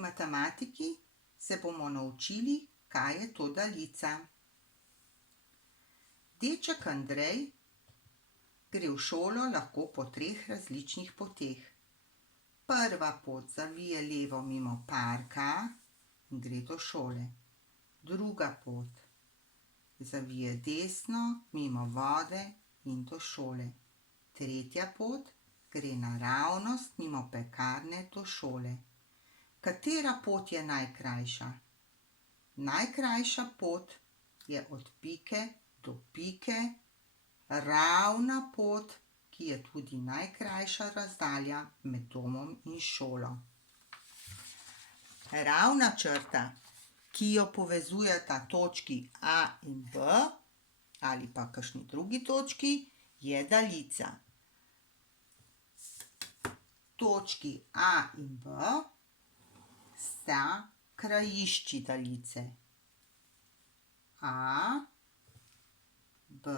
matematiki se bomo naučili, kaj je to daljica. Deček Andrej gre v šolo lahko po 3 različnih poteh. Prva pot zavije levo mimo parka in gre do šole. Druga pot zavije desno mimo vode in do šole. Tretja pot gre naravnost mimo pekarne do šole. Katera pot je najkrajša? Najkrajša pot je od pike do pike, ravna pot, ki je tudi najkrajša razdalja med domom in šolo. Ravna črta, ki jo povezujeta točki A in B ali pa kakšni drugi točki, je daljica. Točki A in B sta krajišči daljice. A, B.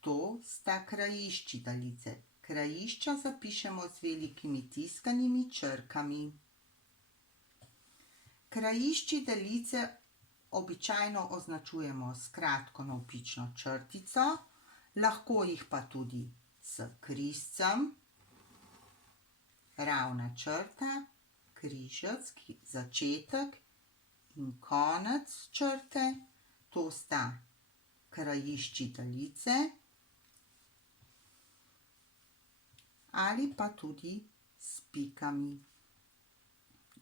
To sta krajišči daljice. Krajišča zapišemo z velikimi tiskanimi črkami. Krajišči daljice običajno označujemo s kratko navpično črtico, lahko jih pa tudi s križcem. Ravna črta, križec, začetek in konec črte, to sta krajišči daljice ali pa tudi s pikami.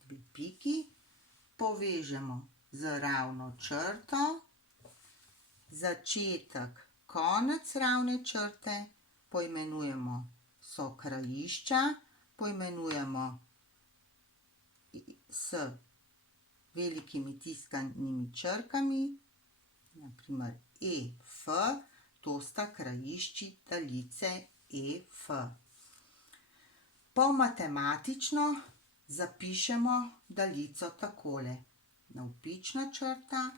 2 piki povežemo z ravno črto, začetek, konec ravne črte poimenujemo sokrajišča, poimenujemo s velikimi tiskanimi črkami, naprimer EF, to sta krajišči daljice EF. Po matematično zapišemo daljico takole. Navpična črta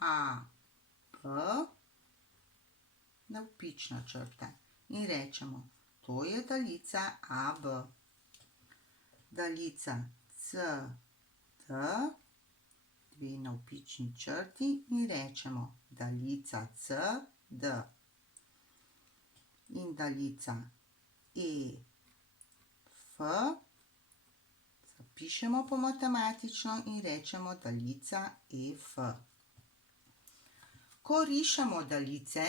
AB, navpična črta. In rečemo, to je daljica AB. Daljica CD, 2 navpični črti in rečemo daljica CD. In daljica EF zapišemo po matematično in rečemo daljica EF. Ko rišemo daljice,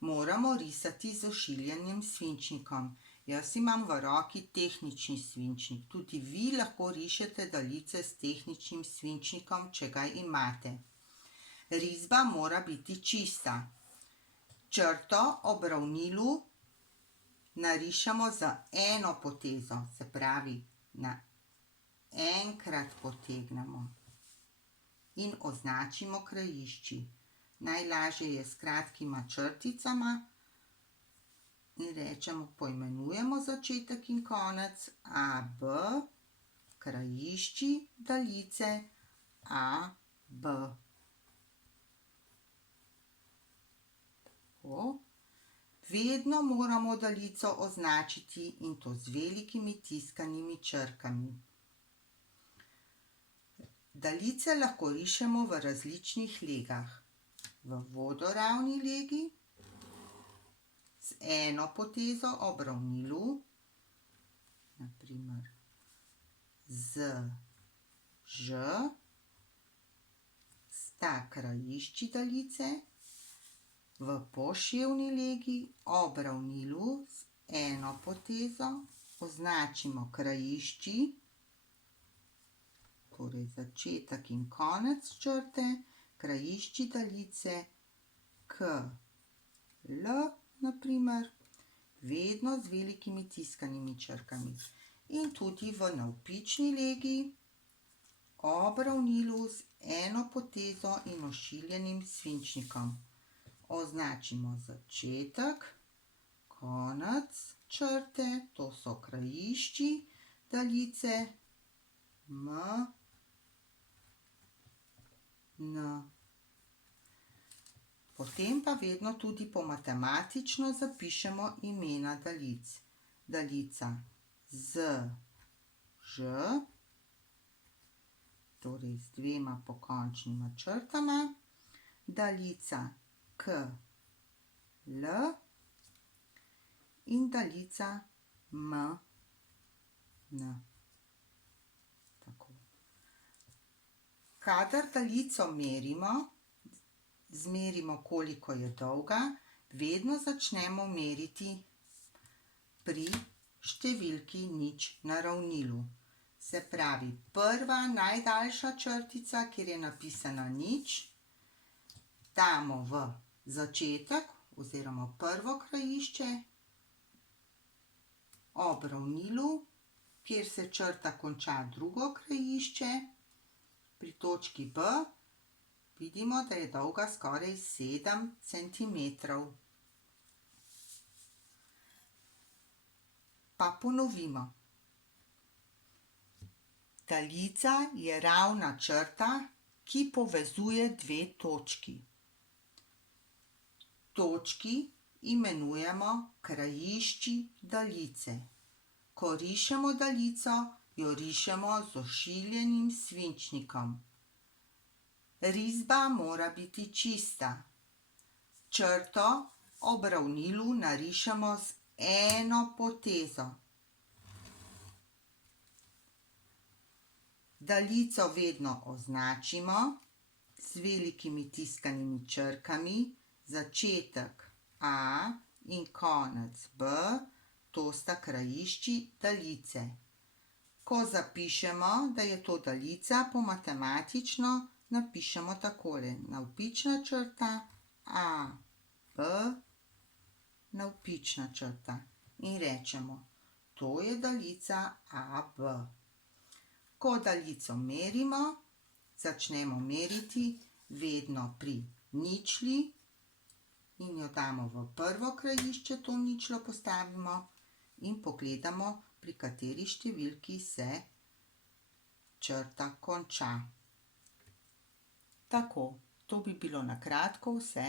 moramo risati z ošiljenim svinčnikom. Jaz imam v roki tehnični svinčnik. Tudi vi lahko rišete daljice s tehničnim svinčnikom, če ga imate. Risba mora biti čista. Črto ob ravnilu narišemo z eno potezo, se pravi, na enkrat potegnemo in označimo krajišči. Najlažje je s kratkima črticama in rečemo, poimenujemo začetek in konec AB, krajišči daljice AB. Tako. Vedno moramo daljico označiti in to z velikimi tiskanimi črkami. Daljice lahko rišemo v različnih legah. V vodoravni legi, z eno potezo ob ravnilu, naprimer Z, Ž, sta krajišči daljice, v poševni legi ob ravnilu z eno potezo označimo krajišči, torej začetek in konec črte, krajišči daljice KL, naprimer, vedno z velikimi tiskanimi črkami. In tudi v navpični legi ob ravnilu z eno potezo in ošiljenim svinčnikom. Označimo začetek, konec črte, to so krajišči daljice M, N. Potem pa vedno tudi po matematično zapišemo imena daljic. Daljica Z, Ž, torej z dvema pokončnima črtama, daljica KL in daljica MN. Tako. Kadar daljico merimo, zmerimo, koliko je dolga, vedno začnemo meriti pri številki 0 na ravnilu. Se pravi, prva najdaljša črtica, kjer je napisana 0, damo v začetek oziroma prvo krajišče, ob ravnilu, kjer se črta konča drugo krajišče, pri točki B vidimo, da je dolga skoraj 7 centimetrov. Pa ponovimo. Daljica je ravna črta, ki povezuje dve točki. Točki imenujemo krajišči daljice. Ko rišemo daljico, jo rišemo z ošiljenim svinčnikom. Risba mora biti čista. Črto ob ravnilu narišemo z eno potezo. Daljico vedno označimo z velikimi tiskanimi črkami, začetek A in konec B, to sta krajišči daljice. Ko zapišemo, da je to daljica, po matematično napišemo takole: navpična črta A, B, navpična črta. In rečemo, to je daljica AB. Ko daljico merimo, začnemo meriti vedno pri ničli in jo damo v prvo krajišče, to ničlo postavimo in pogledamo, pri kateri številki se črta konča. Tako, to bi bilo na kratko vse.